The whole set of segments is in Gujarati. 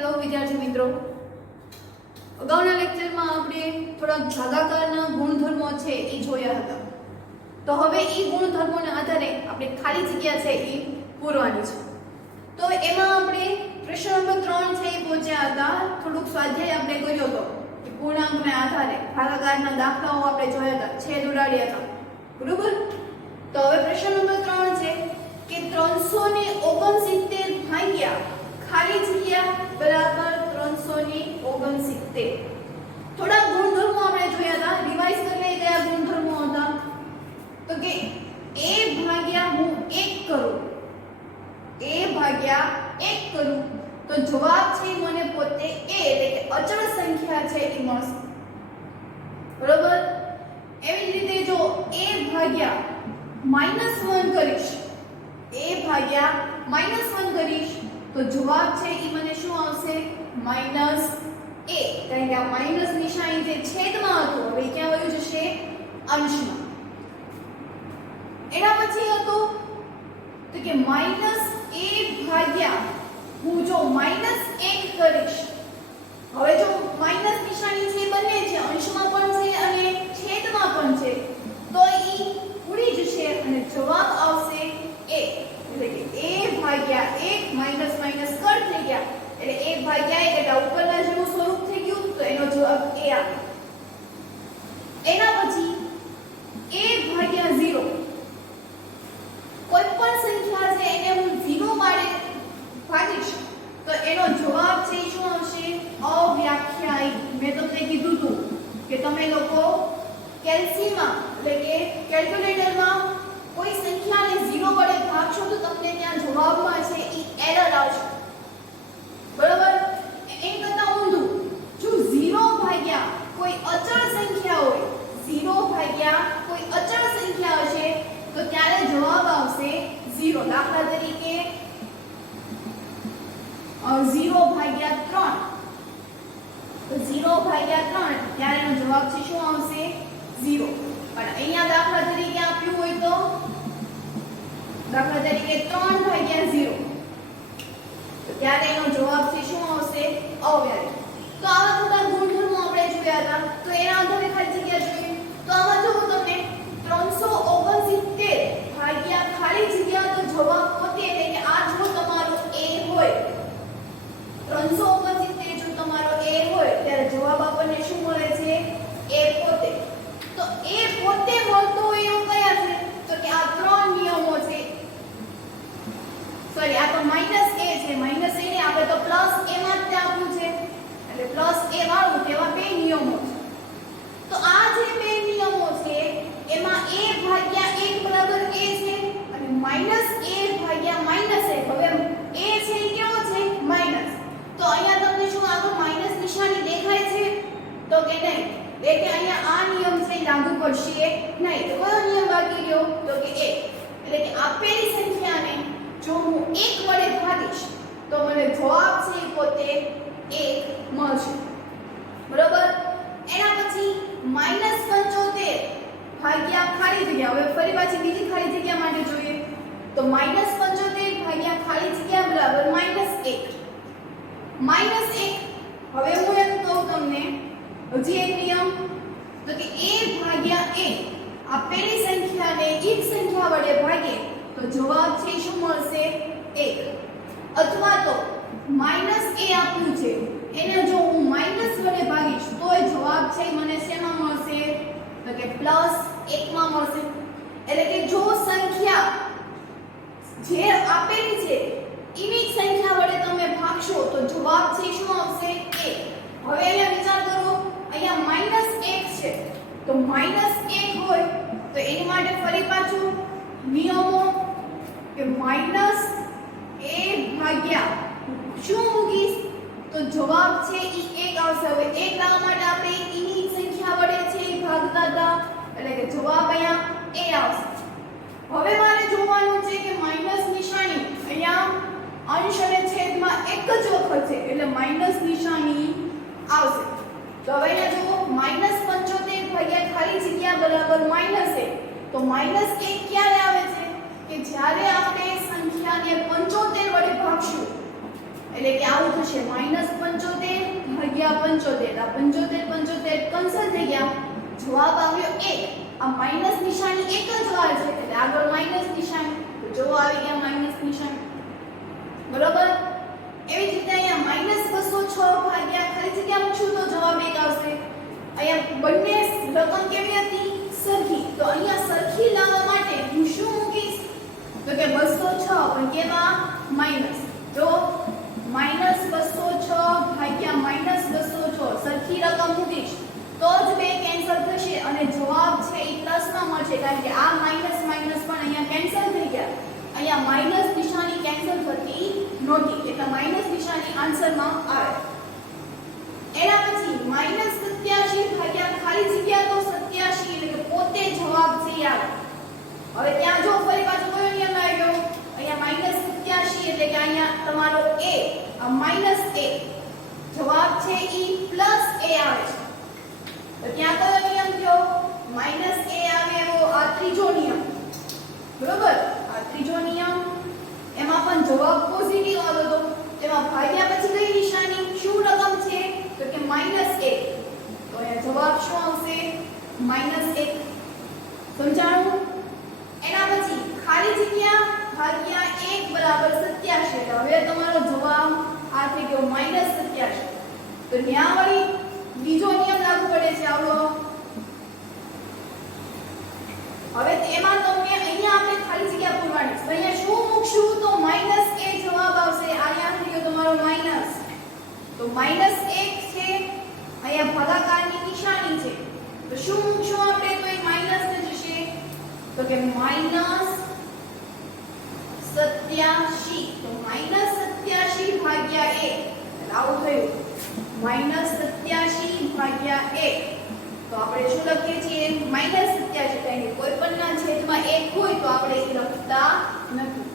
હેલો વિદ્યાર્થી મિત્રો, અગાઉના લેક્ચરમાં આપણે થોડા ભાગાકારના ગુણધર્મો છે એ જોયા હતા. તો હવે એ ગુણધર્મોના આધારે આપણે ખાલી જગ્યા છે એ પૂરવાની છે. તો એમાં આપણે પ્રશ્ન નંબર 3 છે એ પહોંચ્યા હતા. થોડુંક સ્વાધ્યાય આપણે કર્યો હતો કે પૂર્ણાંકના આધારે ભાગાકારના દાખલાઓ આપણે જોયા હતા, છેદ ઉડાડ્યા હતા, બરોબર. તો હવે પ્રશ્ન નંબર 3 છે કે 369 ભાગ્યા ખાલી જગ્યા બરાબર 369. થોડા ગુણધર્મો આપણે જોયા હતા, રિવાઇઝ કરી લઈએ કયા ગુણધર્મો હતા. તો કે a ભાગ્યા હું 1 કરું, a ભાગ્યા 1 કરું તો જવાબ છે મને પોતે a એટલે કે અચળ સંખ્યા છે એ મળશે, બરોબર. એવી જ રીતે જો a ભાગ્યા -1 કરીશ, a ભાગ્યા -1 કરીશ તો જવાબ છે એ મને શું આવશે? -a. કારણ કે આ માઈનસ નિશાની જે છેદમાં હતું હવે ક્યાં વયું જશે? અંશમાં. એના પછી હતું તો કે -a ભાગ્યા હું જો -1 કરીશ, હવે જો માઈનસ નિશાની છે બંને છે, અંશમાં પણ છે અને છેદમાં પણ છે, તો ઈ ઉડી જશે અને જવાબ આવશે a. એટલે કે a ભાગ્યા 1 માઈનસ માઈનસ કટ થઈ ગયા એટલે 1 ભાગ્યા 1 એટલે ઉપરના જેવું સ્વરૂપ થઈ ગયું, તો એનો જવાબ a આવે. એના પછી a ભાગ્યા 0, કોઈ પણ સંખ્યા છે એને હું 0 વડે ભાગીશ તો એનો જવાબ છે શું આવશે? અવ્યાખ્યાયિત. મેં તમને કીધું હતું કે તમે લોકો કેલ્સીમાં એટલે કે કેલ્ક્યુલેટરમાં કોઈ સંખ્યાને 0 વડે ભાગશો તો તમને ત્યાં જવાબમાં છે ઈ એરર આવશે, બરાબર. એમ કરતા ઊંધું, જો 0 ભાગ્યા કોઈ અચળ સંખ્યા હોય, 0 ભાગ્યા કોઈ અચળ સંખ્યા હશે તો ત્યારે જવાબ આવશે 0. દાખલા તરીકે 0 ભાગ્યા 3, તો 0 ભાગ્યા 3 ત્યારે એનો જવાબ છે શું આવશે? 0. પણ અહીંયા દાખલા તરીકે આપ્યું હોય તો દાખલા તરીકે 3 ભાગ્યા 0 તો ત્યારે એનો જવાબ છે શું આવશે? અવ્યાખ્યાયિત. તો આવા બધા ગુણધર્મો આપણે જોયા હતા. તો એના આધારે ખાલી જગ્યા જોઈએ. તો આમાં જો તમને 369 ભાગ્યા ખાલી જગ્યા તો જવાબ પોતે એટલે કે આ જો તમારો a હોય, 369 જો તમારો a હોય ત્યારે જવાબ આપણને શું મળે છે? a પોતે. તો a પોતે મળતો હોય એવું કયા છે? તો કે આ ત્રણ નિયમો છે. સોરી, આ તો -a છે, -a ને આપણે તો +a માં જ આપ્યું છે એટલે +a વાળું તેવા બે નિયમો છે. તો આ જે બે નિયમો છે એમાં a ભાગ્યા 1 બરાબર a છે અને -a ભાગ્યા -1. હવે a છે એ કેવો છે? માઈનસ. તો અહીંયા તમને શું આગળ માઈનસ નિશાની દેખાય છે? તો કે નહીં, એટલે અહીંયા આ નિયમ છે લાગુ પડશે નહીં. તો કયો નિયમ બાકી રહ્યો? તો કે 1. એટલે કે આપેલી સંખ્યાને જો હું 1 વડે ભાગીશ તો મને જવાબ છે પોતે 1 મળશે, બરોબર. એના પછી -75 ભાગ્યા ખાલી જગ્યા. હવે ફરી પાછી બીજી ખાલી જગ્યા માટે જોઈએ તો -75 ભાગ્યા ખાલી જગ્યા બરાબર -1. હવે હું એમ કહું તમને હજી એક નિયમ, તો કે a ભાગ્યા a આપેલી સંખ્યાને એક સંખ્યા વડે ભાગે તો જવાબ છે શું મળશે? 1. અથવા તો -a આપ્યું છે એને જો હું માઈનસ વડે ભાગીશ તોય જવાબ છે મને શેમાં મળશે? તો કે +1 માં મળશે. એટલે કે જો સંખ્યા જે આપેલી છે એની સંખ્યા વડે તમે ભાગશો તો જવાબ છે શું આવશે? 1. હવે અહીંયા વિચાર કરો, અહીંયા -1 છે તો -1 હોય તો એની માટે ફરી પાછું નિયમો કે -a ભાગ્યા શું મૂકીશ તો જવાબ છે ઈ 1 આવશે. હવે 1 લાવવા માટે આપણે એની સંખ્યા વડે છે એ ભાગતા હતા એટલે કે જવાબ અહીંયા a આવશે. હવે મારે જોવાનું છે કે માઈનસ નિશાની અહીંયા અંશ અને છેદમાં એક જ વખત છે એટલે માઈનસ નિશાની આવશે. તો હવે અહીંયા જુઓ -75 ભાગ્યા ખાલી જગ્યા બરાબર -1. તો -1 ક્યારે આવે છે? કે જ્યારે આપણે સંખ્યાને 75 વડે ભાગશું એટલે કે આવું થશે -75 ભાગ્યા 75 આ 75 કેન્સલ થઈ ગયા જવાબ આવ્યો 1 આ માઈનસ નિશાની એક જ વાર છે એટલે આગળ માઈનસ નિશાની તો જો આવી ગયા માઈનસ નિશાની બરોબર એવી જ રીતે અહીંયા -206 ભાગ્યા ખાલી જગ્યા મૂકશું તો જવાબ 1 આવશે અહીંયા બંને રકમ કેવી હતી સરખી તો અહીંયા સરખી લાવવા માટે હું શું મૂકીશ તો કે 206 પણ કેવા માઈનસ જો -206 ભાગ્યા -206 સરખી રકમ મૂકીશ તો જ બે કેન્સલ થશે અને જવાબ છે એ પ્લસમાં મળશે કારણ કે આ માઈનસ માઈનસ પણ અહીંયા કેન્સલ થઈ ગયા અહીંયા માઈનસ નિશાની કેન્સલ થતી નહોતી એટલે માઈનસ નિશાની આન્સરમાં આવે એના પછી -87 ભાગ્યા ખાલી જગ્યા તો 87 એટલે કે પોતે જવાબ છે આવે હવે ત્યાં જો ફરી પાછો કયો નિયમ આવ્યો અહીંયા -87 એટલે કે અહીંયા તમારો a આ -a જવાબ છે ઈ +a આવે છે તો ત્યાં કયો નિયમ થયો -a આવે એવો આ ત્રીજો નિયમ બરોબર આ ત્રીજો નિયમ એમાં પણ જવાબ પોઝિટિવ આવ્યો હતો તેમાં ભાગ્યા પછી કઈ નિશાની શું રકમ છે તો કે -1 તો અહીંયા જવાબ શું આવશે -1 સમજાણું એના પછી ખાલી જગ્યા ભાગ્યા 1 બરાબર 87 એટલે હવે તમારો જવાબ આ થઈ ગયો -87 તો ન્યા વળી બીજો નિયમ લાગુ પડે છે આવડો હવે તેમાં તમને અહીંયા આપણે ખાલી જગ્યા પૂરવાની છે અહીંયા શું મૂકશું તો -a જવાબ આવશે અહીંયા થઈ ગયો તમારો માઈનસ તો -1 છે અહીંયા ભાગાકારની નિશાની છે તો શું મૂકશું આપણે તો એ માઈનસ ને જશે તો કે -87 તો -87 ભાગ્યા 1 આવું થયું -87 ભાગ્યા 1 તો આપણે શું લખીએ છીએ -87 કારણ કે કોઈ પણ ના છેદમાં 1 હોય તો આપણે એ લખતા નથી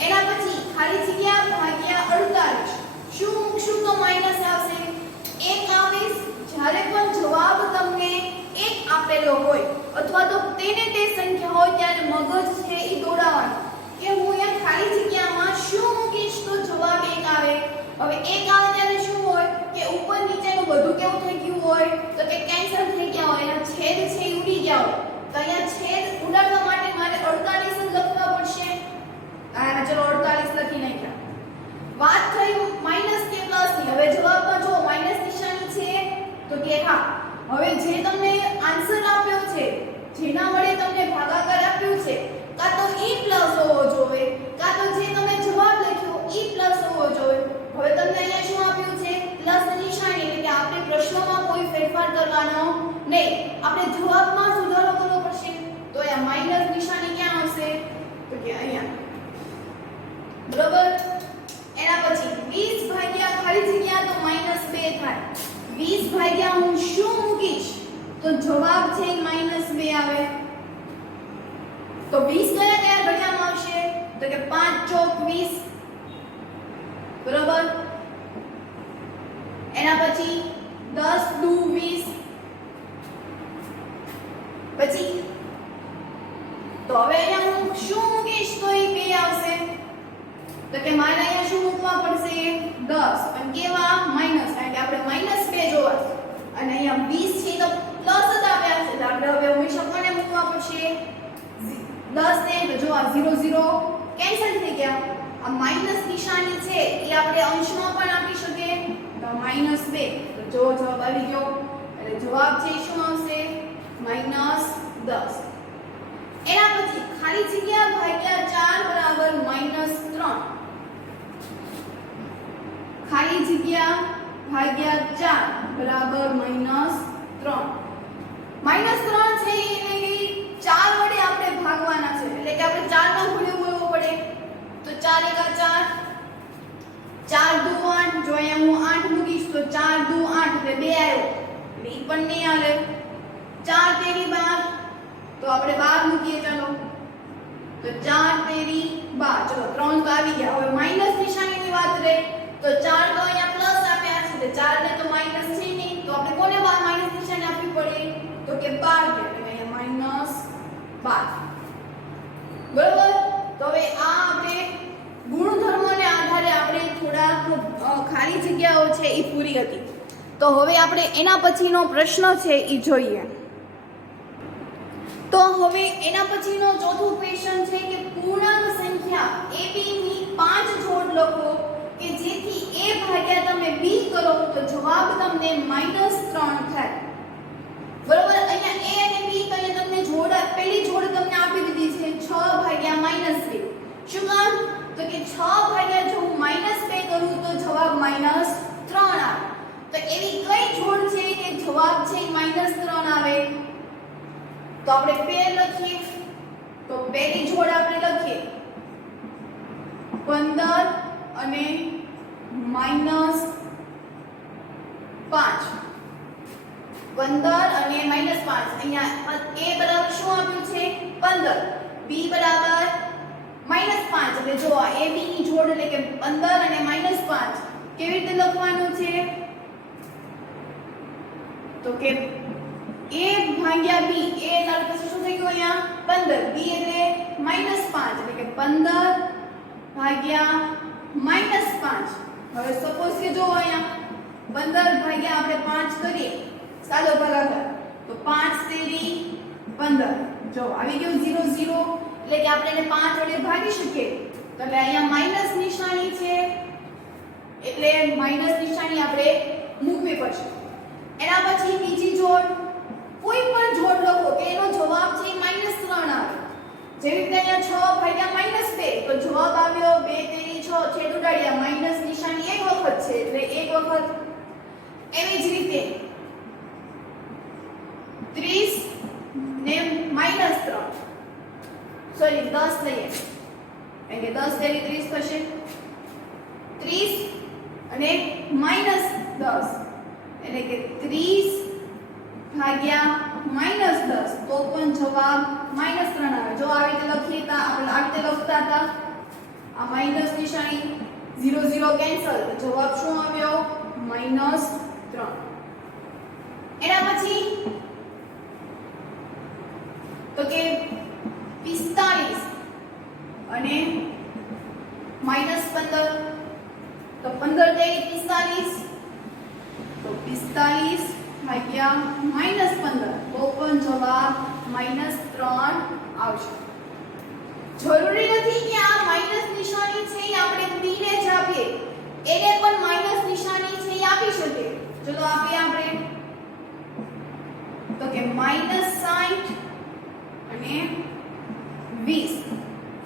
એના પછી ખાલી જગ્યા ભાગ્યા 48 શું મૂકશું તો માઈનસ આવશે 1 આવે જ્યારે પણ જવાબ તમને 1 આપેલો હોય અથવા તો તેને તે સંખ્યા હોય ત્યારે મગજ છે એ દોડાવવાનું કે હું અહીંયા ખાલી જગ્યામાં શું મૂકીશ તો જવાબ 1 આવે હવે 1 આવે ત્યારે શું હોય કે ઉપર નીચેનું બધું કેવું થઈ ગયું હોય તો કે કેન્સલ થઈ ગયા હોય એના છેદ છે એ ઉડી ગયા હોય તો અહીંયા છેદ ઉડાડવા માટે મારે 48 જ લખવા પડશે ચલો 48 લખી નાખ્યા વાત થઈ માઈનસ કે પ્લસ ની હવે જવાબમાં જો માઈનસ નિશાની છે તો કે હા હવે જે તમને આન્સર આપ્યો છે જેના વડે તમને ભાગાકાર આપ્યું છે કાં તો e પ્લસ હોવો જોઈએ કાં તો જે તમે જવાબ લખ્યો e પ્લસ હોવો જોઈએ હવે તમને અહીંયા શું આપ્યું છે પ્લસ નિશાની એટલે કે આપણે પ્રશ્નમાં કોઈ ફેરફાર કરવાનો નહીં આપણે જવાબમાં સુધારો કરવો પડશે તો અહીંયા માઈનસ નિશાની ક્યાં આવશે તો કે અહીંયા બરોબર એના પછી 20 ભાગ્યા ખાલી જગ્યા તો -2 થાય 20 ભાગ્યા હું શું મૂકીશ તો જવાબ છે -2 આવે તો 20 કયા કયા ઘડિયામાં આવશે તો કે 5 ચોક 20 બરોબર એના પછી 10 દુ 20 પછી તો હવે અહીંયા હું શું મૂકીશ તો એ 2 આવશે તો કે મારે અહીંયા શું મૂકવા પડશે 10 અને કેવા માઈનસ કારણ કે આપણે -2 જોવા અને અહીંયા 20 છે તો પ્લસ જ આપ્યા છે તો આપણે હવે હંમેશા કોને મૂકવા પડશે 10 ને તો જો આ 0 0 કેન્સલ થઈ ગયા આ માઈનસ નિશાની છે એ આપણે અંશમાં પણ આપી શકીએ તો -2 તો જો જવાબ આવી ગયો એટલે જવાબ છે શું આવશે -10 એના પછી ખાલી જગ્યા ભાગ્યા 4 બરાબર -3 ખાલી જગ્યા ભાગ્યા 4 બરાબર -3 -3 છે એટલે કે 4 વડે આપણે ભાગવાના છે એટલે કે આપણે 4 નો ગુણ્યો કરવો પડે તો 4 એકા 4 4 દુ 8 જો અહીંયા હું 8 મૂકીશ તો 4 દુ 8 એટલે 2 આવ્યો એટલે ઈ પણ નહીં આવે 4 તેરી 12 તો આપણે 12 મૂકીએ ચાલો તો 4 તેરી 12 ચલો 3 તો આવી ગયા હવે માઈનસ નિશાનીની વાત રહે તો 4 તો અહીંયા પ્લસ આપ્યા છે એટલે 4 ને તો માઈનસ છે નહીં તો આપણે કોને માઈનસ નિશાની આપવી પડે તો કે 12 એટલે અહીંયા -12 બરોબર તો હવે આ આપણે ગુણધર્મોને આધારે આપણે થોડા ખાલી ખાલી જગ્યાઓ છે એ પૂરી હતી. તો હવે આપણે એના પછીનો પ્રશ્ન છે એ જોઈએ. તો હવે એના પછીનો ચોથો ક્વેશ્ચન છે કે પૂર્ણાંક સંખ્યા AB ની 5 જોડ લખો કે જેથી A ભાગ્યા તમે B કરો તો જવાબ તમને -3 થાય. બરોબર, અહીંયા A અને B કહીએ તમને જોડ, પહેલી જોડ તમને આપી દીધી છે 6 ભાગ્યા -2. શું કામ? તો કે 6 ભાગ્યા જો હું -2 કરું તો જવાબ -3 આવે. તો એવી કઈ જોડ છે કે જવાબ છે -3 આવે? તો આપણે પેર લખીએ. તો પહેલી જોડ આપણે લખીએ 15 અને -5. 15 અને -5. અહીંયા A બરાબર શું આપ્યું છે? 15. B બરાબર -5. એટલે જો આ AB ની જોડ એટલે કે 15 અને -5 કેવી રીતે લખવાનું છે? તો કે A ભાગ્યા B. A એટલે પછી શું થઈ ગયું અહીંયા? 15. B એટલે -5 એટલે કે 15 ભાગ્યા -5. હવે સપોઝ કે જો અહીંયા 15 ભાગ્યા આપણે 5 કરીએ, સાદો ભાગાકાર, તો 5 તેરી 15. જો આવી ગયું 0 0 એટલે કે આપણે એને 5 વડે ભાગી શકીએ. તો એટલે અહીંયા માઈનસ નિશાની છે એટલે માઈનસ નિશાની આપણે મૂકવી પડશે. એના પછી બીજી જોડ, કોઈ પણ જોડ લખો કે એનો જવાબ છે -3 આવે. જેવી રીતે અહીંયા 6 ભાગ્યા -2 તો જવાબ આવ્યો 2 તેરી 6. છેદ ઉડાડ્યા, માઈનસ નિશાની એક વખત છે એટલે એક વખત. એવી જ રીતે 30 ને -3, સોરી 10 લઈએ કારણ કે 10 તેરી 30 થશે. 30 અને -10 એટલે કે 30 ભાગ્યા -10 તો પણ જવાબ -3 આવે. જો આવી રીતે લખીએ તો આપણે આવી રીતે લખતા હતા, આ માઈનસ નિશાની 0 0 કેન્સલ, જવાબ શું આવ્યો? -3. એના પછી તો કે 45 અને -15. તો 15 તેરી 45 તો 45 ભાગ્યા -15 તો પણ જવાબ -3 આવશે. જરૂરી નથી કે આ માઈનસ નિશાની છે એ આપણે b ને જ આપીએ, એને પણ માઈનસ નિશાની છે એ આપી શકીએ. ચલો આપીએ આપણે તો કે -60 અને 20.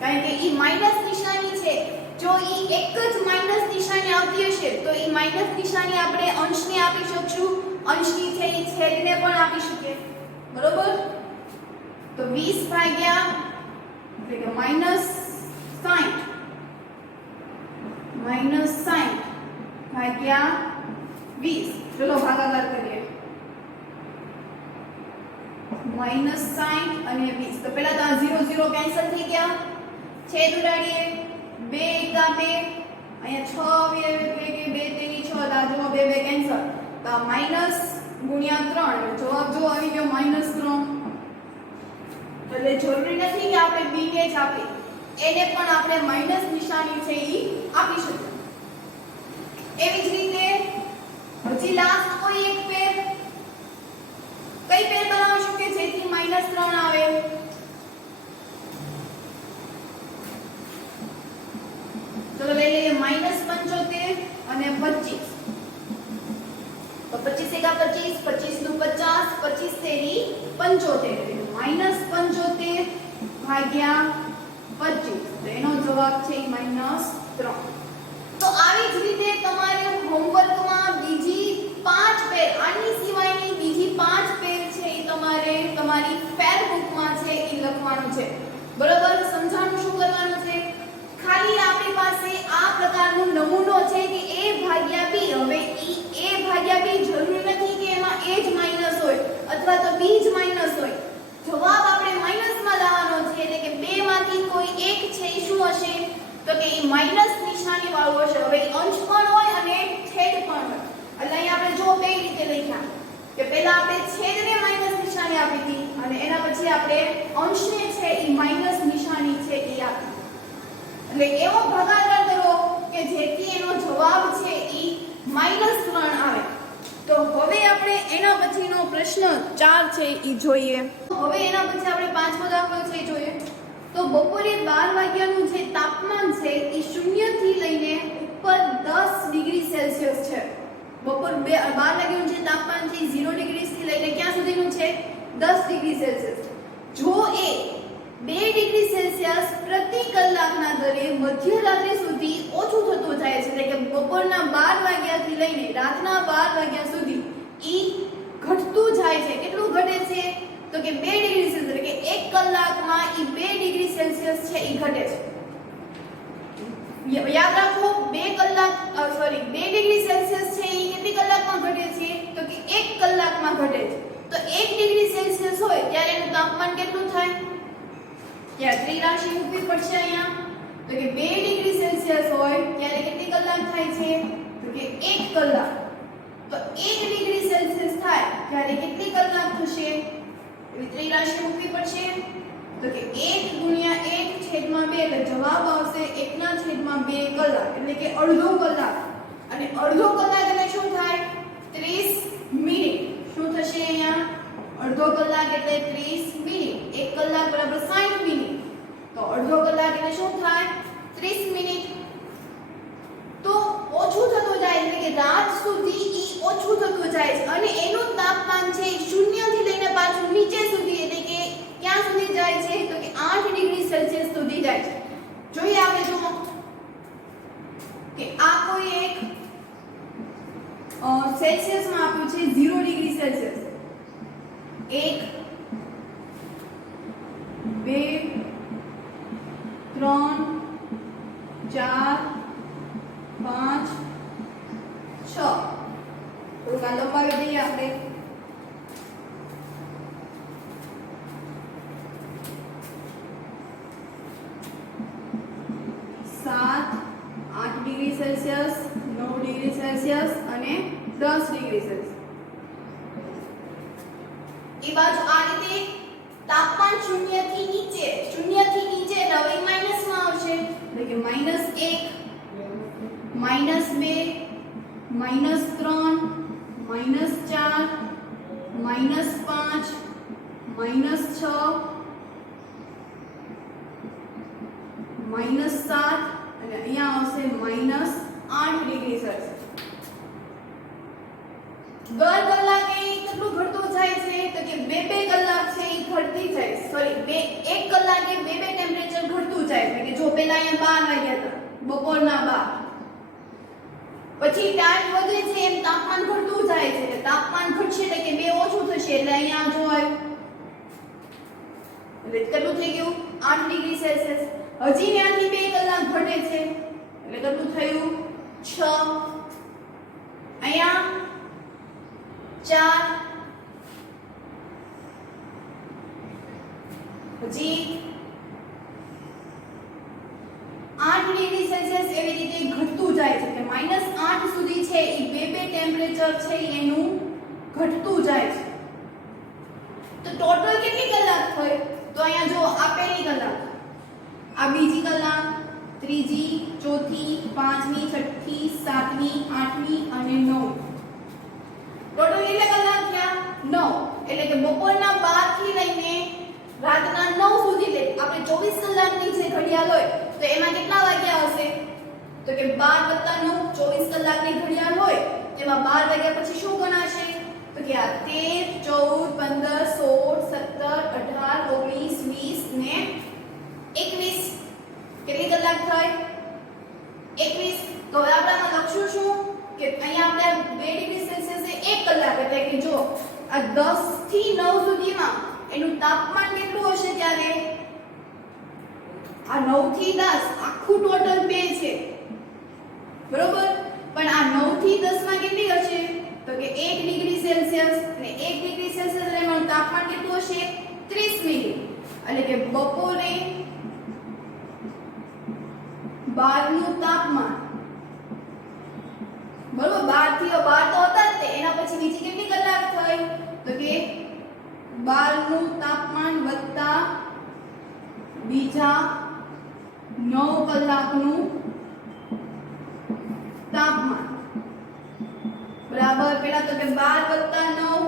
કારણ કે ઈ માઈનસ નિશાની છે, જો ઈ એક જ માઈનસ નિશાની આવતી હશે તો ઈ માઈનસ નિશાની આપણે અંશને આપી શકશું, અંશની છે ઈ છેદને પણ આપી શકીએ. બરોબર? તો 20 ભાગ્યા એટલે કે -60 ભાગ્યા 20. ચલો ભાગાકાર કરીએ. -60 અને 20. તો પહેલા તો આ 0 0 કેન્સલ થઈ ગયા, છેદ ઉડાડીએ. 2 એકા 2, અહીંયા 6 આવે એટલે કે 2 તેરી 6, તો આ જો 2 2 કેન્સલ, તો આ માઈનસ ગુણ્યા 3 એટલે જવાબ જો આવી ગયો -3. એટલે જરૂરી નથી કે આપણે b ને જ આપીએ, એને પણ આપણે માઈનસ નિશાની છે ઈ આપી શકીએ. એવી જ રીતે હજી લાસ્ટ કોઈ એક પેર, કઈ પેર બનાવશું કે જેથી -3 આવે? ચલો લઈ લઈએ -75 અને 25. તો 25 એકા 25, 25 નું 50, 25 તેરી 75 -75 ભાગ્યા 25. તો એનો જવાબ છે -3. તો આવી જ રીતે તમારે હોમવર્કમાં બીજી 5 પેર, આની સિવાયની બીજી 5 પેર છે એ તમારે તમારી પેર બુકમાં છે એ લખવાનું છે. બરોબર? સમજાણું શું કરવાનું છે? ખાલી આપણી પાસે આ પ્રકારનો નમૂનો છે કે a ભાગ્યા b. હવે ઈ a ભાગ્યા b જરૂરી નથી કે એમાં a જ માઈનસ હોય અથવા તો b જ માઈનસ હોય. જવાબ આપણે માઈનસમાં લાવવાનો છે એટલે કે બે માંથી કોઈ એક છે એ શું હશે? તો કે એ માઈનસ નિશાની વાળું હશે. હવે અંશ પણ હોય પ્રશ્ન 4 છે એ જોઈએ. હવે એના પછી આપણે પાંચમો દાખલો છે એ જોઈએ. તો બપોરે 12 વાગ્યાનું જે તાપમાન છે એ 0 થી લઈને ઉપર 10 ડિગ્રી સેલ્સિયસ છે. બપોર 12 વાગ્યાનું જે તાપમાન છે 0 ડિગ્રી થી લઈને ક્યાં સુધીનું છે 10 ડિગ્રી સેલ્સિયસ. જો એ 2 ડિગ્રી સેલ્સિયસ પ્રતિ કલાકના દરે મધ્યરાત્રિ સુધી ઓછું થતું જાય છે, એટલે કે બપોરના 12 વાગ્યાથી લઈને રાતના 12 વાગ્યા સુધી ઈ ઘટતું જાય છે. કેટલું ઘટે છે? તો કે 2 ડિગ્રી સેલ્સિયસ, એટલે કે 1 કલાકમાં ઈ 2 ડિગ્રી સેલ્સિયસ છે ઈ ઘટે છે. યાદ રાખો 2 ડિગ્રી સેલ્સિયસ છે ઈ કેટલી કલાકમાં ઘટે છે? તો કે 1 કલાકમાં ઘટે છે. તો 1 ડિગ્રી સેલ્સિયસ હોય ત્યારે એનું તાપમાન કેટલું થાય? ત્યાં ત્રિરાશિ મૂકવી પડશે અહીંયા. તો કે 2 ડિગ્રી સેલ્સિયસ હોય ત્યારે કેટલી કલાક થાય છે? તો કે 1 કલાક. તો 1 ડિગ્રી સેલ્સિયસ થાય ત્યારે કેટલી કલાક થશે? એવી ત્રિરાશિ મૂકવી પડશે. તો કે 1 ગુણ્યા 1 છેદમાં 2 એટલે જવાબ આવશે 1/2 કલાક, એટલે કે અડધો કલાક. અને અડધો કલાક એટલે શું થાય? 30 મિનિટ. શું થશે અહીંયા? અડધો કલાક એટલે 30 મિનિટ. 1 કલાક બરાબર 60 મિનિટ. તો અડધો કલાક એટલે શું થાય? 30 મિનિટ. તો ઓછું થતું જાય, એટલે કે રાત સુધી ઈ ઓછું થતું જાય છે અને એનું તાપમાન છે 0 થી લઈને પાછું નીચે સુધી, એટલે કે ક્યાં સુધી જાય છે? તો કે 8 ડિગ્રી સેલ્સિયસ સુધી જાય છે. જોઈએ આપણે જુઓ કે આ કોઈ એક સેલ્સિયસમાં આપ્યું છે 0 ડિગ્રી સેલ્સિયસ. 1 2 3 4 5 6. થોડુંક આ લંબાવી દઈએ આપણે. 7 8 ડિગ્રી સેલ્સિયસ, 9 ડિગ્રી સેલ્સિયસ અને 10 ડિગ્રી સેલ્સિયસ. એ બાજુ આ રીતે તાપમાન 0 થી નીચે એટલે હવે માઈનસમાં આવશે, એટલે કે -1 -2 -3 -4 -6 -7 અને અહીંયા આવશે -8 ડિગ્રી સેલ્સિયસ. દર કલાકે કેટલું ઘટતું જાય છે? તો કે 2 કલાક છે એ ઘટતી જાય. સોરી 1 કલાકે 2 ટેમ્પરેચર ઘટતું જાય. એટલે કે જો પહેલા અહીંયા 12 વાગ્યા હતા બપોરના 12, પછી ટાઈમ વધે છે એમ તાપમાન ઘટતું જાય છે. એટલે તાપમાન ઘટશે એટલે કે 2 ઓછું થશે, એટલે અહીંયા જો આવ્યું એટલે કેટલું થઈ ગયું? 8 ડિગ્રી સેલ્સિયસ. હજી ત્યાંથી 2 કલાક ઘટે છે એટલે કેટલું થયું? 6. અહીંયા 4, હજી 8 ડિગ્રી સેલ્સિયસ. એવી રીતે ઘટતું જાય છે કે -8 સુધી છે એ 2 ટેમ્પરેચર છે એનું ઘટતું જાય છે. તો ટોટલ કેટલી કલાક થઈ? તો અહીંયા જો આ પહેલી કલાક, આ બીજી કલાક, ત્રીજી, ચોથી, પાંચમી, છઠ્ઠી, સાતમી, આઠમી અને 9. ટોટલ કેટલા કલાક થયા? 9. એટલે કે બપોરના 12 થી લઈને રાતના 9 સુધી લે આપણે 24 કલાકની જે ઘડિયાળ હોય તો એમાં કેટલા વાગ્યા આવશે? તો કે 12 + 9 24 કલાકની ઘડિયાળ હોય તેમાં 12 વાગ્યા પછી શું ગણાશે? તો કે આ 13 14 15 16 17 18 19 20 ને 21. કેટલી કલાક થઈ? 21. તો હવે આપણે આમાં લખશું શું કે અહીંયા આપણે 2 ડિગ્રી સેલ્સિયસ એ 1 કલાક, એટલે કે જો આ 10 થી 9 સુધીમાં એનું તાપમાન કેટલું હશે? ત્યારે આ 9 થી 10 આખું ટોટલ 2 છે બરોબર, પણ આ 9 થી 10 માં કેટલી હશે? તો કે 1 ડિગ્રી સેલ્સિયસ. અને 1 ડિગ્રી સેલ્સિયસ એટલે એનું તાપમાન કેટલું હશે? 30 મિનિટ. એટલે કે બપોરે 12 નું તાપમાન બરોબર, 12 થી 12 તો હતા જ તે, એના પછી બીજી કેટલી કલાક થઈ? તો કે 12 નું તાપમાન વત્તા બીજા 9 કલાકનું તાપમાન બરાબર. પેલા તો કે 12 + 9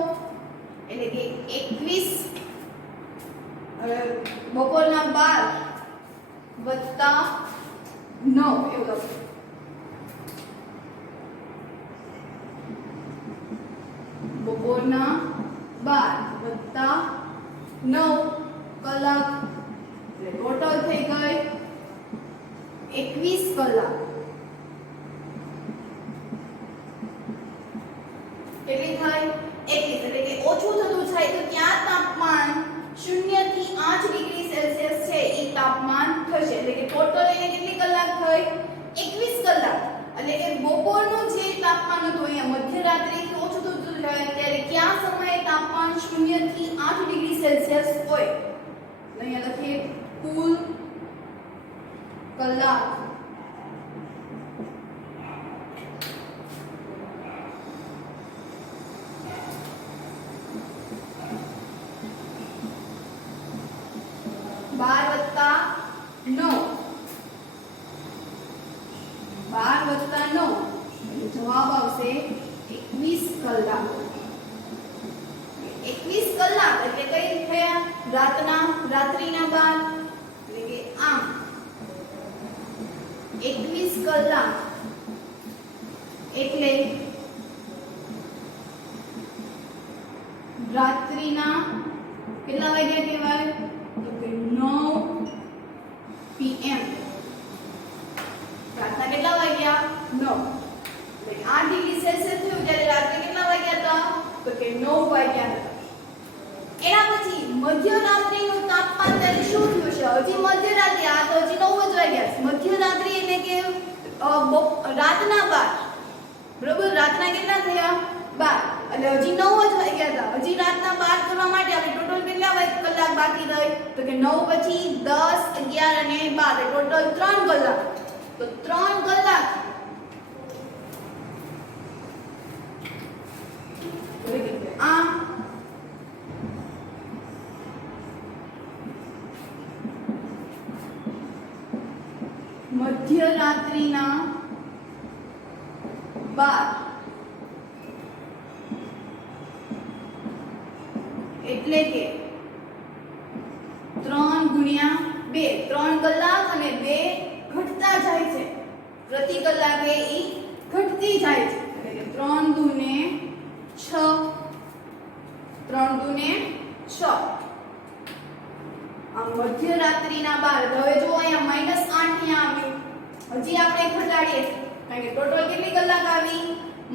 એટલે કે 21 બપોરના 12 વત્તા 9 એવું લખો. બપોરના 12 વત્તા 9 કલાક એટલે ટોટલ થઈ ગઈ 21 કલાક. કેટલી થાય 21 એટલે કે ઓછું થતું જાય તો ત્યાં તાપમાન 0 થી 8 ડિગ્રી સેલ્સિયસ છે એ તાપમાન થશે એટલે કે ટોટલ એને કેટલી કલાક થઈ 21 કલાક. એટલે કે બપોરનું જે તાપમાન હતું અહીંયા મધ્યરાત્રિથી ઓછું થતું જાય ત્યારે કયા સમયે તાપમાન 0 થી 8 ડિગ્રી સેલ્સિયસ હોય. અહીંયા લખીએ કુલ કલાક બાર વત્તા 9 એટલે જવાબ આવશે 21 કલાક. 21 કલાક એટલે કઈ થયા રાત્રિના 12 એટલે કે આમ 21 કલાક એટલે રાત્રિના કેટલા વાગ્યા કહેવાય તો કે 9 PM. રાતના કેટલા વાગ્યા 9 એટલે 8 ડિગ્રી સેલ્સિયસ થયું ત્યારે રાત્રે કેટલા વાગ્યા હતા તો કે 9 વાગ્યા હતા. એના પછી મધ્યરાત્રિનું તાપમાન ત્યારે શું થયું છે હજી મધ્યરાત્રિ આ તો હજી 9 જ વાગ્યા છે. મધ્યરાત્રિ એટલે કે રાતના 12 બરોબર. રાતના કેટલા થયા 12 એટલે હજી 9 જ વાગ્યા હતા. હજી રાતના 12 કરવા માટે આપણે ટોટલ કેટલા કલાક બાકી રહી તો કે 9 પછી 10 11 અને 12 ટોટલ 3 કલાક. તો 3 કલાક આ મધ્યરાત્રિના 12 એટલે કે 3 ગુણ્યા 2 3 કલાક અને 2 ઘટતા જાય છે પ્રતિ કલાકે ઈ ઘટતી જાય છે એટલે કે 3 દુને 6 3 દુને 6 આ મધ્યરાત્રિના 12. હવે જો અહીંયા -8 અહીંયા આવ્યું હજી આપણે ઘટાડીએ કારણ કે ટોટલ કેટલી કલાક આવી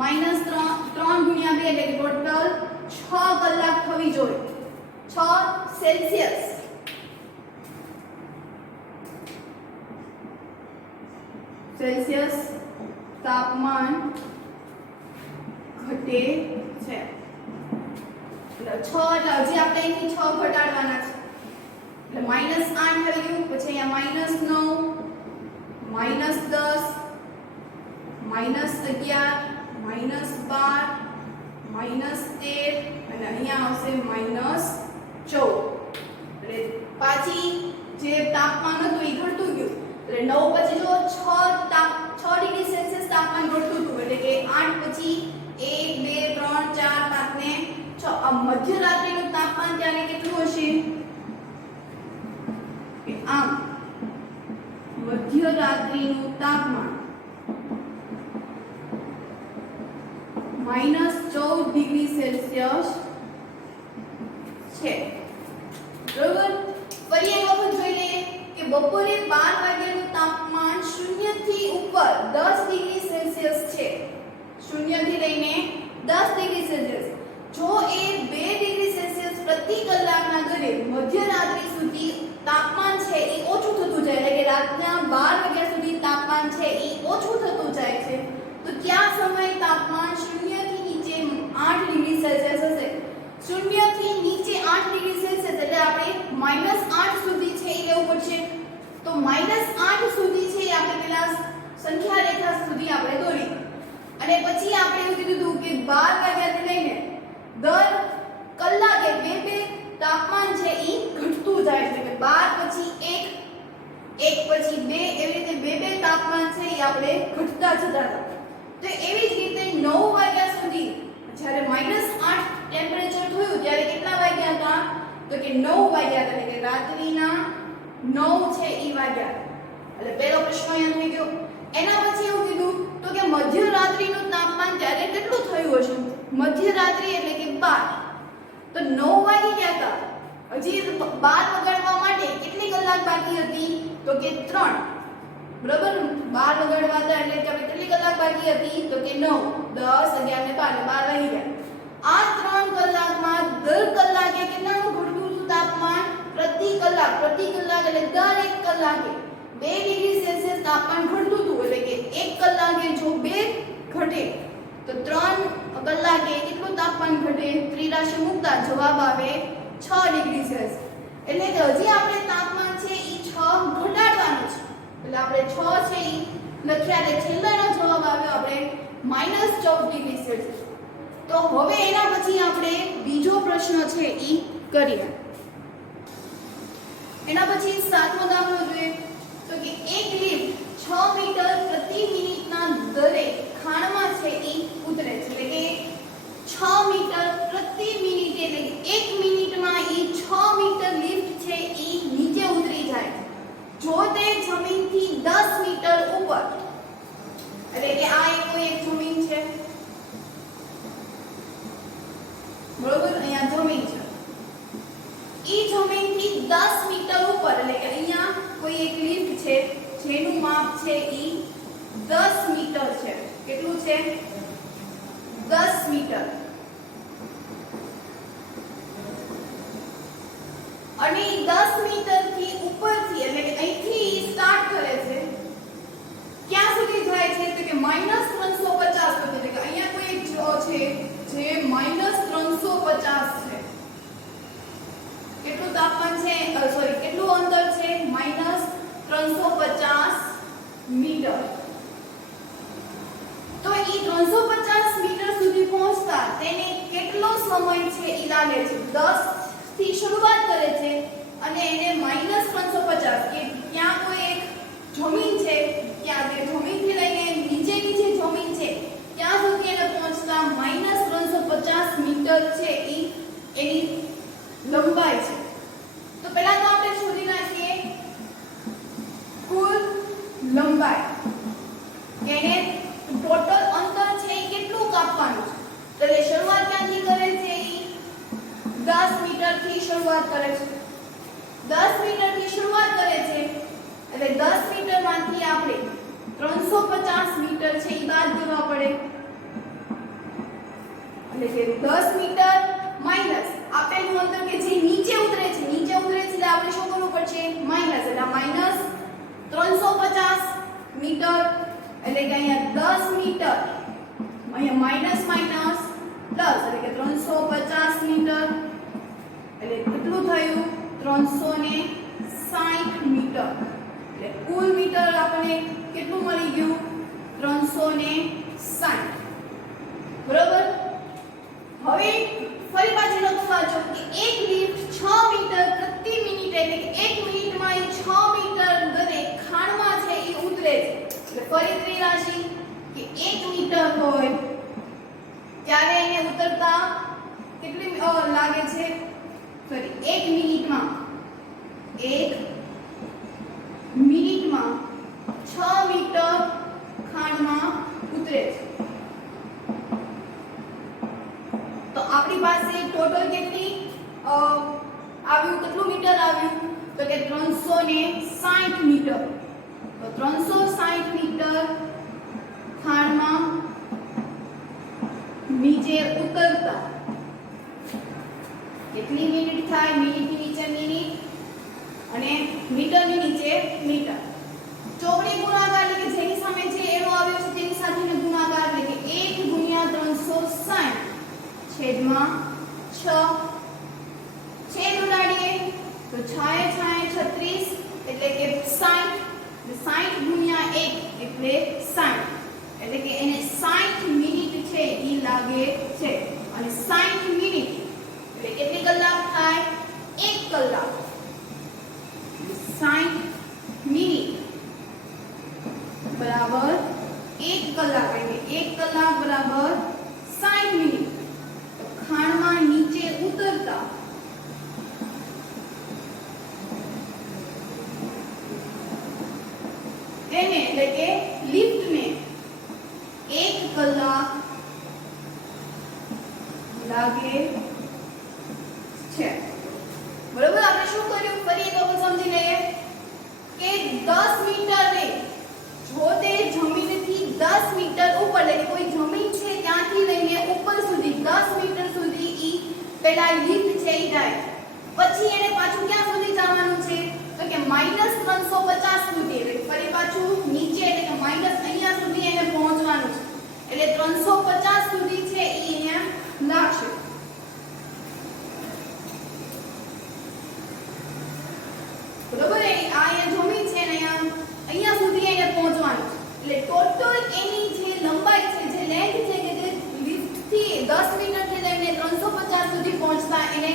-3 ગુણ્યા 2 એટલે કે ટોટલ 6 કલાક થવી જોઈએ 6 સેલ્સિયસ. સેલ્સિયસ તાપમાન ઘટે છે એટલે 6 એટલે હજી આપણે અહીંથી 6 ઘટાડવાના છે એટલે -8 થઈ ગયું. પછી અહીંયા -9 -10 -11 -12 -13 અને અહીંયા આવશે -14 એટલે પાછી જે તાપમાન હતું એ ઘટતું ગયું. એટલે 9 પછી જો 6 ડિગ્રી સેલ્સિયસ તાપમાન ઘટતું હતું એટલે કે 8 પછી 1 2 3 4 5 ને 6 આ મધ્યરાત્રિનું તાપમાન ત્યારે કેટલું હશે કે આમ મધ્યરાત્રિનું તાપમાન -14 ડિગ્રી સેલ્સિયસ છે બરોબર. ફરી એક વખત જોઈ લઈએ કે બપોરે 12 વાગ્યાનું તાપમાન 0 થી ઉપર 10 ડિગ્રી સેલ્સિયસ છે 0 થી લઈને 10 ડિગ્રી સેલ્સિયસ. જો એ 2 ડિગ્રી સેલ્સિયસ પ્રતિ કલાકના દરે મધ્યરાત્રિ સુધી તાપમાન છે એ ઓછું થતું જાય એટલે કે રાતના 12 વાગ્યા સુધી તાપમાન છે એ ઓછું થતું જાય છે તો ક્યાં સમયે તાપમાન 0 થી નીચે 8 ડિગ્રી સેલ્સિયસ હશે. 0 થી નીચે 8 ડિગ્રી સેલ્સિયસ એટલે આપણે -8 સુધી છે એ લેવું પડશે. તો -8 સુધી છે એ આપણે પેલા સંખ્યા રેખા સુધી આપણે દોરી અને પછી આપણે એવું કીધું હતું કે 12 વાગ્યાથી લઈને દર કલાકે બે તાપમાન છે એ ઘટતું જાય છે કે 12 પછી 1 પછી 2 એવી રીતે બે તાપમાન છે એ આપણે ઘટતા જતા હતા. તો એવી જ રીતે 9 વાગ્યા સુધી જ્યારે -8 ટેમ્પરેચર થયું ત્યારે રાત્રિના 9 છે ઈ વાગ્યા. એટલે પહેલો પ્રશ્ન અહીંયા થઈ ગયો. એના પછી એવું કીધું તો કે મધ્યરાત્રિનું તાપમાન ત્યારે કેટલું થયું હશે? મધ્યરાત્રિ એટલે કે 12. તો 9 વાગી ગયા હતા, હજી 12 વગાડવા માટે કેટલી કલાક બાકી હતી? તો કે 3. બરાબર, 12 વગાડવા હતા એટલે કે કેટલી કલાક બાકી હતી? તો કે 9, 10, 11 ને 12 વાગી ગયા. આ 3 કલાકમાં દર કલાકે કેટલાનું ઘટતું હતું તાપમાન? પ્રતિ કલાક એટલે દર 1 કલાકે 2 ડિગ્રી સેલ્સિયસ તાપમાન ઘટતું હતું. એટલે કે 1 કલાકે જો 2 ઘટે તો 3 કલાકે કેટલું તાપમાન ઘટે? ત્રિરાશિ મૂકતા જવાબ આવે 6 ડિગ્રી સેલ્સિયસ. એટલે કે હજી આપણે તાપમાન છે ઈ 6 ઘટાડવાનું છે. એટલે આપણે 6 છે ઈ લખ્યા એટલે છેલ્લાનો જવાબ આવ્યો આપણે -14 ડિગ્રી સેલ્સિયસ. તો હવે એના પછી આપણે બીજો પ્રશ્ન છે ઈ કરીએ. એના પછી 7મો દાખલો જોઈએ તો કે એક લિફ્ટ 6 મીટર પ્રતિ મિનિટના દરે ખાણમાં છે ઈ ઉતરે છે. એટલે કે 6 મીટર પ્રતિ મિનિટ એટલે કે 1 મિનિટમાં ઈ 6 મીટર લિફ્ટ છે ઈ નીચે ઉતરી જાય છે. જો તે જમીનથી 10 મીટર ઉપર, એટલે કે આ એક જમીન છે, બરોબર, અહીંયા જમીન છે, ઈ જમીનથી 10 મીટર ઉપર, એટલે કે અહીંયા કોઈ એક લિફ્ટ છે જેનું માપ છે ઈ 10 મીટર છે. કેટલું છે? 10 મીટર. અને 10 મીટર થી ઉપરથી એટલે કે અહીંથી સ્ટાર્ટ કરે છે, ક્યાં સુધી જાય છે? તો કે -350 સુધી. એટલે કે અહીંયા કોઈ એક છે જે -350 છે. કેટલું તાપમાન છે? કેટલું અંતર છે? -350 મીટર. તો ઈ 350 મીટર સુધી પહોંચતા તેને કેટલો સમય છે ઈ લાગે છે? 10 થી શરૂઆત કરે છે અને એને -350 કે ત્યાં કોઈ એક જમીન છે, ત્યાં જે જમીનથી લઈને નીચેની જે જમીન છે ત્યાં સુધી એને પહોંચતા -350 મીટર છે ઈ એની લંબાઈ છે. તો પહેલા તો આપણે શોધી નાખીએ કુલ લંબાઈ. એને ટોટલ અંતર છે એ કેટલું કાપવાનું છે? તો એટલે શરૂઆત ક્યાંથી કરે છે? ઈ 10 મીટર થી શરૂઆત કરે છે. 10 મીટર થી શરૂઆત કરે છે એટલે 10 મીટર માંથી આપણે 350 મીટર છે ઈ બાદ કરવા પડે. એટલે કે 10 મીટર માઈનસ આપેલું અંતર કે જે નીચે ઉતરે છે એટલે આપણે શું કરવું પડશે? માઈનસ. એટલે -350 મીટર એટલે કે અહીંયા 10 મીટર, અહીંયા માઈનસ માઈનસ પ્લસ એટલે કે 350 મીટર એટલે કેટલું થયું? 360 મીટર. એટલે કુલ મીટર આપણને કેટલું મળી ગયું? 360. બરોબર. હવે ફરી પાછું લખવા વાંચો કે એક લિફ્ટ 6 મીટર પ્રતિ મિનિટ એટલે કે 1 મિનિટમાં એ 6 મીટર દરે ખાણમાં છે એ ઉતરે છે. એટલે ફરી ત્રિરાશિ કે 1 મીટર હોય ત્યારે એને ઉતરતા કેટલી લાગે છે? સોરી, 1 મિનિટમાં 6 મીટર ખાણમાં ઉતરે છે. તો આપણી પાસે ટોટલ કેટલી આવ્યું? કેટલું મીટર આવ્યું? તો કે 360 મીટર. તો 360 મીટર ખાણમાં નીચે ઉતરતા કેટલી મિનિટ થાય? મિનિટની નીચે મિનિટ અને મીટરની નીચે મીટર. ચોકડી ગુણાકાર એટલે કે જેની સામે જે એરો આવ્યો છે તેની સાથેનો ગુણાકાર એટલે કે 1 * 360 છેદમાં 6. છેદ ઉડાડીએ તો 6 × 36 એટલે કે 60. 60 × 1 એટલે 60. એટલે કે એને 60 મિનિટ છે ઈ લાગે છે. અને 60 મિનિટ એટલે કેટલી કલાક થાય? 1 કલાક. 60 મિનિટ બરાબર 1 કલાક. એટલે 1 કલાક બરાબર 60 મિનિટ. ખાણમાં નીચે ઉતરતા લાગે છે. બરોબર, આપણે શું કર્યું ફરી એક વખત સમજી લઈએ કે 10 મીટર ને જો તે જમીનથી 10 મીટર ઉપર, એટલે કોઈ જમીન છે ત્યાંથી લઈને ઉપર સુધી 10 મીટર સુધી ઈ પેલા લિફ્ટ છે ઈ જાય, પછી એને પાછું ક્યાં સુધી જવાનું છે તો કે -350 સુધી, એટલે ફરી પાછું નીચે એટલે કે માઈનસ અહીંયા સુધી એને પહોંચવાનું છે, એટલે 350 સુધી છે ઈ અહીંયા લાગશે. બરોબર, આ અહીંયા જમીન છે ને અહીંયા સુધી એને પહોંચવાનું છે, એટલે ટોટલ એની જે લંબાઈ છે, જે લેન્થ છે કે જે લિફ્ટ થી 10 મીટર થી લઈને 350 સુધી પહોંચતા એને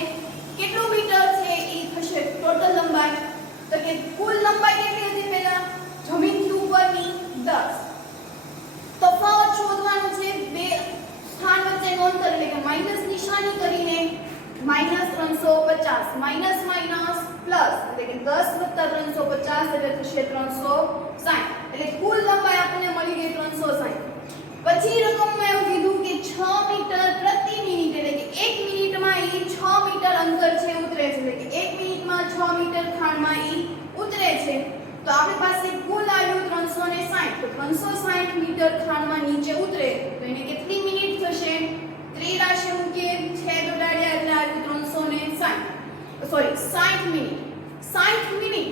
કેટલું મીટર છે ઈ થશે ટોટલ લંબાઈ, તો કે કુલ લંબાઈ કેટલી હતી પહેલા જમીનથી ઉપરની 10. તફાવત શોધવાનો છે બે સ્થાન વચ્ચેનું અંતર, એટલે કે માઈનસ નિશાની કરીને -350 માઈનસ માઈનસ પ્લસ, એટલે કે 10 + 350 એટલે થશે 360, એટલે કુલ લંબાઈ આપણને મળી ગઈ 360. પછી રકમમાં એવું કીધું કે 6 મીટર પ્રતિ મિનિટ, એટલે કે 1 મિનિટમાં ઈ 6 મીટર અંતર છે ઉતરે છે, એટલે કે 1 મિનિટમાં 6 મીટર ખાણમાં ઈ ઉતરે છે. તો આપણી પાસે કુલ આવ્યું 360, તો 360 મીટર ખાણમાં નીચે ઉતરે તો એને કેટલી મિનિટ થશે, ત્રિરાશી મૂકીએ, છેદ ઉડાડ્યા એટલે આવ્યું 360, સોરી 60 મિનિટ. 60 મિનિટ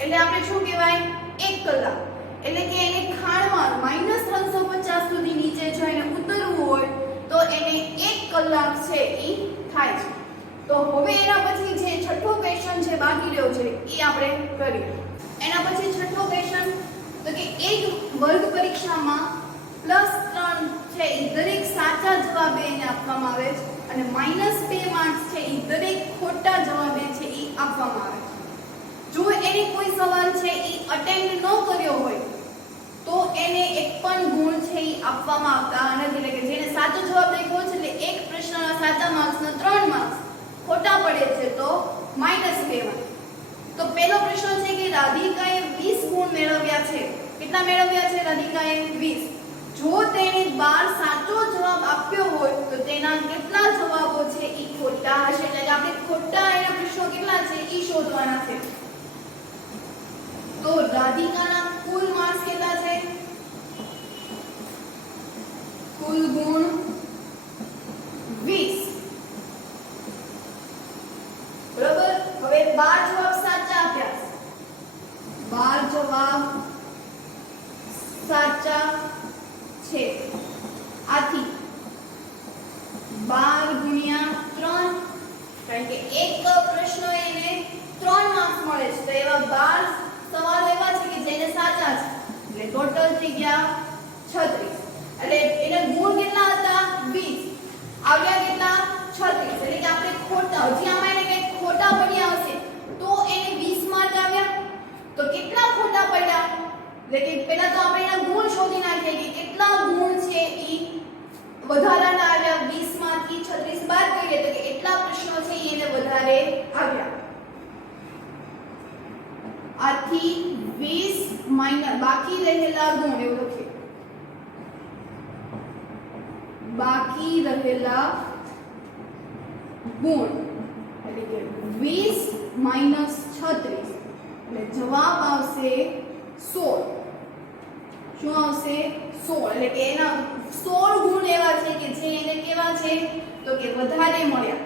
એટલે આપણે શું કહેવાય 1 કલાક, એટલે કે એને ખાણમાં -350 સુધી નીચે જો એને ઉતરવું હોય તો એને 1 કલાક છે ઈ થાય છે. તો હવે એના પછી જે છઠ્ઠો ક્વેશ્ચન છે બાકી રહ્યો છે ઈ આપણે કરીએ. એના પછી છઠ્ઠો ક્વેશ્ચન તો કે એક વર્ગ પરીક્ષામાં +3 છે ઈ દરેક સાચા જવાબે એને આપવામાં આવે છે અને -2 માર્ક્સ છે ઈ દરેક ખોટા જવાબે છે ઈ આપવામાં આવે છે. જો એને કોઈ સવાલ છે ઈ અટેન્ડ ન કર્યો હોય તો એને એક પણ ગુણ છે ઈ આપવામાં આવતા નથી, એટલે કે જેને સાચો જવાબ લખ્યો છે એટલે એક પ્રશ્નના સાચા માર્ક્સના 3 માર્ક્સ, ખોટા પડે છે તો -2 માર્ક્સ. તો પહેલો પ્રશ્ન છે કે રાધિકાએ 20 ગુણ મેળવ્યા છે. કેટલા મેળવ્યા છે રાધિકાએ 20. જો તેણે 12 સાચો જવાબ આપ્યો હોય તો તેના કેટલા જવાબો છે ઈ ખોટા હશે, એટલે આપણે ખોટા એના પ્રશ્નો કેટલા છે ઈ શોધવાના છે. તો રાધિકાના કુલ માર્ક્સ કેટલા છે, કુલ ગુણ 20. બરાબર, હવે 12 જવાબ સાચા આપ્યા, 12 જવાબ સાચા છે, આથી 12 ગુણ્યા 3, કારણ કે એક પ્રશ્ન એને 3 માર્ક્સ મળે છે, તો એવા 12 સવાલ એવા છે કે જેને સાચા છે, એટલે ટોટલ થઈ ગયા 36. એટલે એને ગુણ કેટલા હતા 20, આવ્યા કેટલા 36, એટલે કે આપણે ખોટા, હજી આમાં એને કંઈક ખોટા પડ્યા હશે તો એને 20 માર્ક આવ્યા. તો કેટલા ખોટા પડ્યા, એટલે કે પહેલા તો આપણે એના ગુણ શોધી નાખીએ કે કેટલા ગુણ છે ઈ વધારાના આવ્યા, 20 માંથી 36 બાદ કરીએ તો કે એટલા પ્રશ્નો છે ઈ એને વધારે આવ્યા. આથી 20 માઈનસ બાકી રહેલા ગુણ, એવું લખીએ બાકી રહેલા ગુણ, એટલે કે 20 માઈનસ 36 એટલે જવાબ આવશે 16. શું આવશે 16, એટલે કે એના 16 ગુણ એવા છે કે જે એને કેવા છે તો કે વધારે મળ્યા.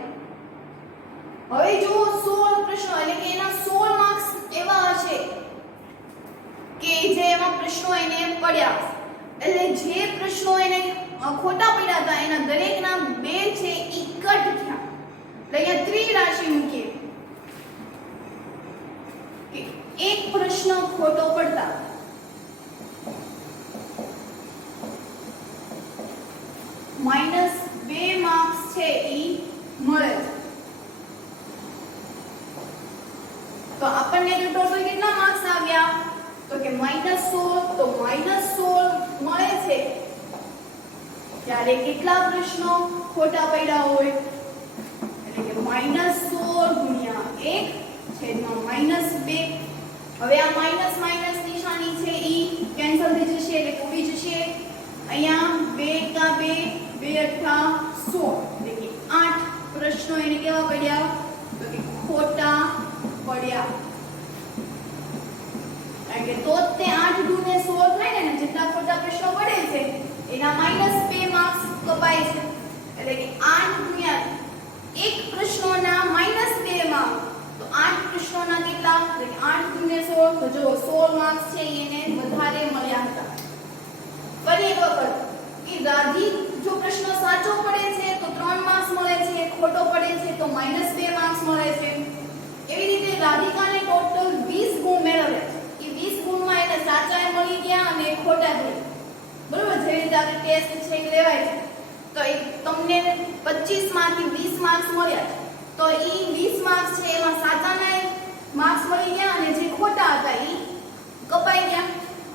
હવે જો 16 પ્રશ્નો એટલે કે એના 16 માર્ક્સ એવા હશે કે જે એમાં પ્રશ્નો એને પડ્યા હશે, એટલે જે પ્રશ્નો એને ખોટા પડ્યા હતા એના દરેકના 2 છે ઈ કટ થયા, એટલે અહીંયા ત્રિરાશિ મૂકીએ કે એક પ્રશ્ન ખોટો પડતા -2 માર્ક્સ છે ઈ મળે છે. તો આપણને તો ટોટલ કેટલા માર્ક્સ આવ્યા તો કે -16, તો -16 મળે છે ત્યારે કેટલા પ્રશ્નો ખોટા પડ્યા હોય, એટલે કે -16 ગુણ્યા 1 છેદમાં -2. હવે આ માઈનસ માઈનસ નિશાની છે ઈ કેન્સલ થઈ જશે, એટલે ઉડી જશે. અહીંયા 2 કા 2 2 અઠ્ઠા 16, એટલે કે પ્રશ્નો એને કેવા પડ્યા તો કે ખોટા પડ્યા કારણ કે તો તે 8 2 ને 16 થાય ને જેટલા ખોટા પ્રશ્નો પડે છે એના -2 માર્ક્સ કપાય છે એટલે કે 8 ગુણ્યા એક પ્રશ્નોના -2 માર્ક તો 8 પ્રશ્નોના કેટલા એટલે કે 8 ગુણ્યા 16 તો જો 16 માર્ક્સ છે એને વધારે મળ્યા હતા ફરી એક વખત કે રાધી જો પ્રશ્ન સાચો પડે છે તો 3 માર્ક્સ મળે છે ખોટો પડે છે તો -2 માર્ક્સ મળે છે એવી રીતે રાધિકાને ટોટલ 20 ગુણ મેળવ્યા છે એ 20 ગુણમાં એને સાચા મળી ગયા અને ખોટા ગયા બરોબર જે રીતે આપણે ટેસ્ટ છે એ લેવાય છે તો એ તમને 25 માંથી 20 માર્ક્સ મળ્યા છે તો એ 20 માર્ક્સ છે એમાં સાચાના માર્ક્સ મળી ગયા અને જે ખોટા હતા એ કપાઈ ગયા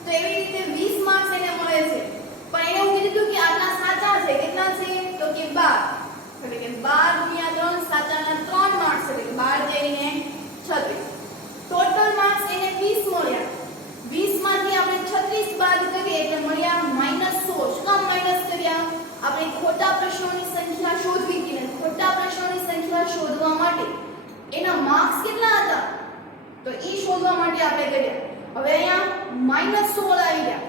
તો એવી રીતે 20 માર્ક્સ એને મળે છે પણ એને હું કીધું કે આટલા સાચા છે કેટલા છે તો કે 12 એટલે કે 12 ગુણ્યા 3 સાચાના 3 માર્ક્સ એટલે કે 12 જઈને 36 ટોટલ માર્ક્સ એને 20 મળ્યા 20 માંથી આપણે 36 બાદ કરીએ એટલે મળ્યા -16 શું કામ માઈનસ કર્યા આપણે ખોટા પ્રશ્નોની સંખ્યા શોધવી હતી ને ખોટા પ્રશ્નોની સંખ્યા શોધવા માટે એના માર્ક્સ કેટલા હતા તો ઈ શોધવા માટે આપણે કર્યા હવે અહીંયા -16 આવી ગયા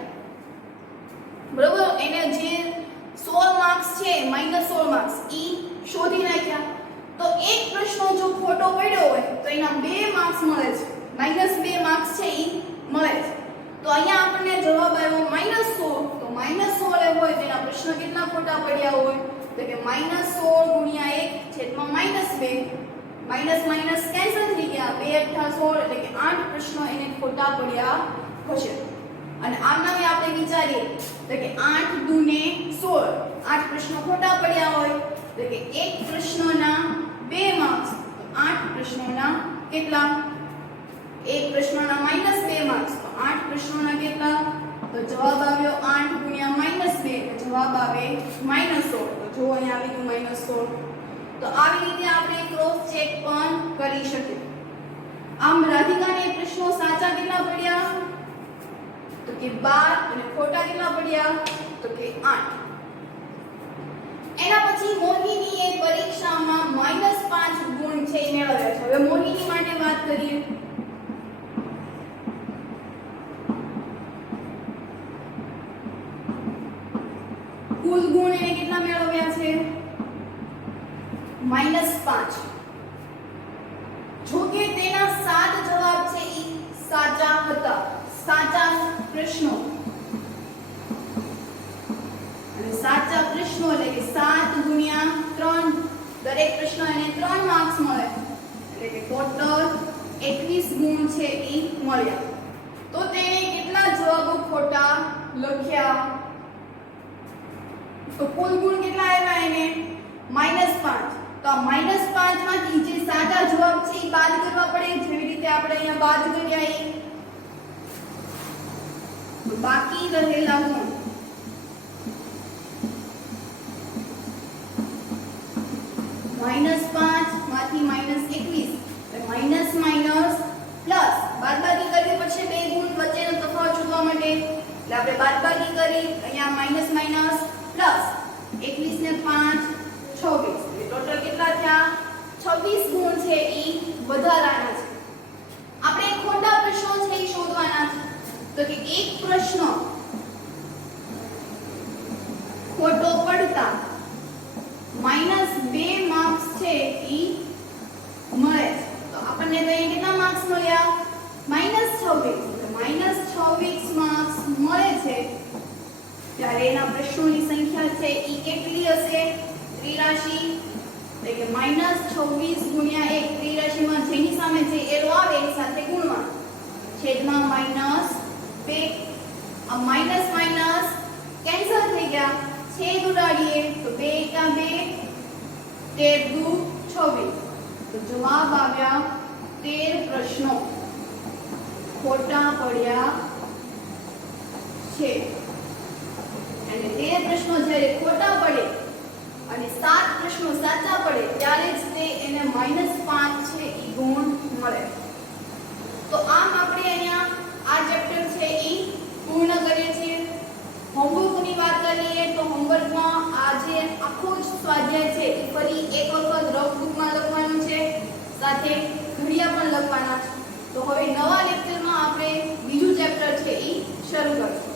બરોબર એને જે 16 માર્ક્સ છે -16 માર્ક્સ ઈ શોધી નાખ્યા તો એક પ્રશ્ન જો ખોટો પડ્યો હોય તો એના 2 માર્ક્સ મળે છે -2 માર્ક્સ છે ઈ મળે છે તો અહીંયા આપણને જવાબ આવ્યો -16 તો -16 હોય તો એના પ્રશ્ન કેટલા ખોટા પડ્યા હોય તો કે -16 ગુણ્યા 1 છેદમાં -2 માઈનસ માઈનસ કેન્સલ થઈ ગયા 2 8 16 એટલે કે 8 પ્રશ્નો એને ખોટા પડ્યા હશે અને આમનામે આપણે વિચારીએ તો કે 8 2 ને 16 8 પ્રશ્નો ખોટા પડ્યા હોય તો કે એક પ્રશ્નના 2 માર્ક્સ તો 8 પ્રશ્નોના કેટલા એક પ્રશ્નના -2 માર્ક્સ તો 8 પ્રશ્નોના કેટલા તો જવાબ આવ્યો 8 ગુણ્યા -2 તો જવાબ આવે -16 તો જો અહીંયા આવી ગયું -16 તો આવી રીતે આપણે ક્રોસ ચેક પણ કરી શકીએ આમ રાધિકાને પ્રશ્નો સાચા કેટલા પડ્યા તો કે 12 અને ખોટા કેટલા પડ્યા તો કે 8 એના પછી મોહિનીએ પરીક્ષામાં -5 ગુણ છે એ મેળવ્યા છે હવે મોહિની માટે વાત કરીએ કુલ ગુણ એને કેટલા મેળવ્યા છે -5 જો કે તેના 7 જવાબ છે એ સાચા હતા સાચા પ્રશ્નો અને સાચા પ્રશ્નો એટલે કે 7 ગુણ્યા 3 દરેક પ્રશ્ન એને 3 માર્ક્સ મળે એટલે કે ટોટલ 21 ગુણ છે એ મળ્યા તો તેને કેટલા જવાબો ખોટા લખ્યા તો કુલ ગુણ કેટલા આવ્યા એને -5 તો -5 માંથી જે સાચા જવાબ છે એ બાદ કરવા પડે જેવી રીતે આપણે અહીંયા બાદ કર્યા એ તો બાકી રહેલા ગુણ -5 માંથી -21 એટલે માઈનસ માઈનસ પ્લસ બાદબાકી કરીએ પછી બે ગુણ વચ્ચેનો તફાવત શોધવા માટે એટલે આપણે બાદબાકી કરી અહીંયા માઈનસ માઈનસ પ્લસ 21 ને 5 26 ટોટલ કેટલા થયા 26 ગુણ છે ઈ વધારાના છે આપણે ખોટા પ્રશ્નો છે ઈ શોધવાના છે તો કે એક પ્રશ્ન ખોટો પડતા -2 માર્ક્સ છે ઈ મળે તો આપણને તો અહીં કેટલા માર્ક્સ મળ્યા -26 તો -26 માર્ક્સ મળે છે ત્યારે એના પ્રશ્નોની સંખ્યા છે ઈ કેટલી હશે 83 એટલે કે -26 ગુણ્યા 1 83 માં જેની સામે જે એરો આવે એની સાથે ગુણવા છેદમાં -2 આ માઈનસ માઈનસ કેન્સલ થઈ ગયા છેદ ઉડાડીએ તો 2 * 2 13 * 26 તો જવાબ આવ્યા 13 પ્રશ્નો ખોટા પડ્યા છે અને 13 પ્રશ્નો જ્યારે ખોટા પડે અને 7 પ્રશ્નો સાચા પડે ત્યારે જ તે એને -5 છે ઈ ગુણ મળે તો આમ આપણે અહીંયા આ ચેપ્ટર છે ઈ પૂર્ણ કરીએ છીએ હોમવર્કની વાત કરીએ તો હોમવર્કમાં આ જે આખો જ સ્વાધ્યાય છે એ ફરી એક વખત રફ બુકમાં સાથે ઘડિયા પણ લખવાના છે. તો હવે નવા લેક્ચરમાં આપણે બીજું ચેપ્ટર છે એ શરૂ કરશું.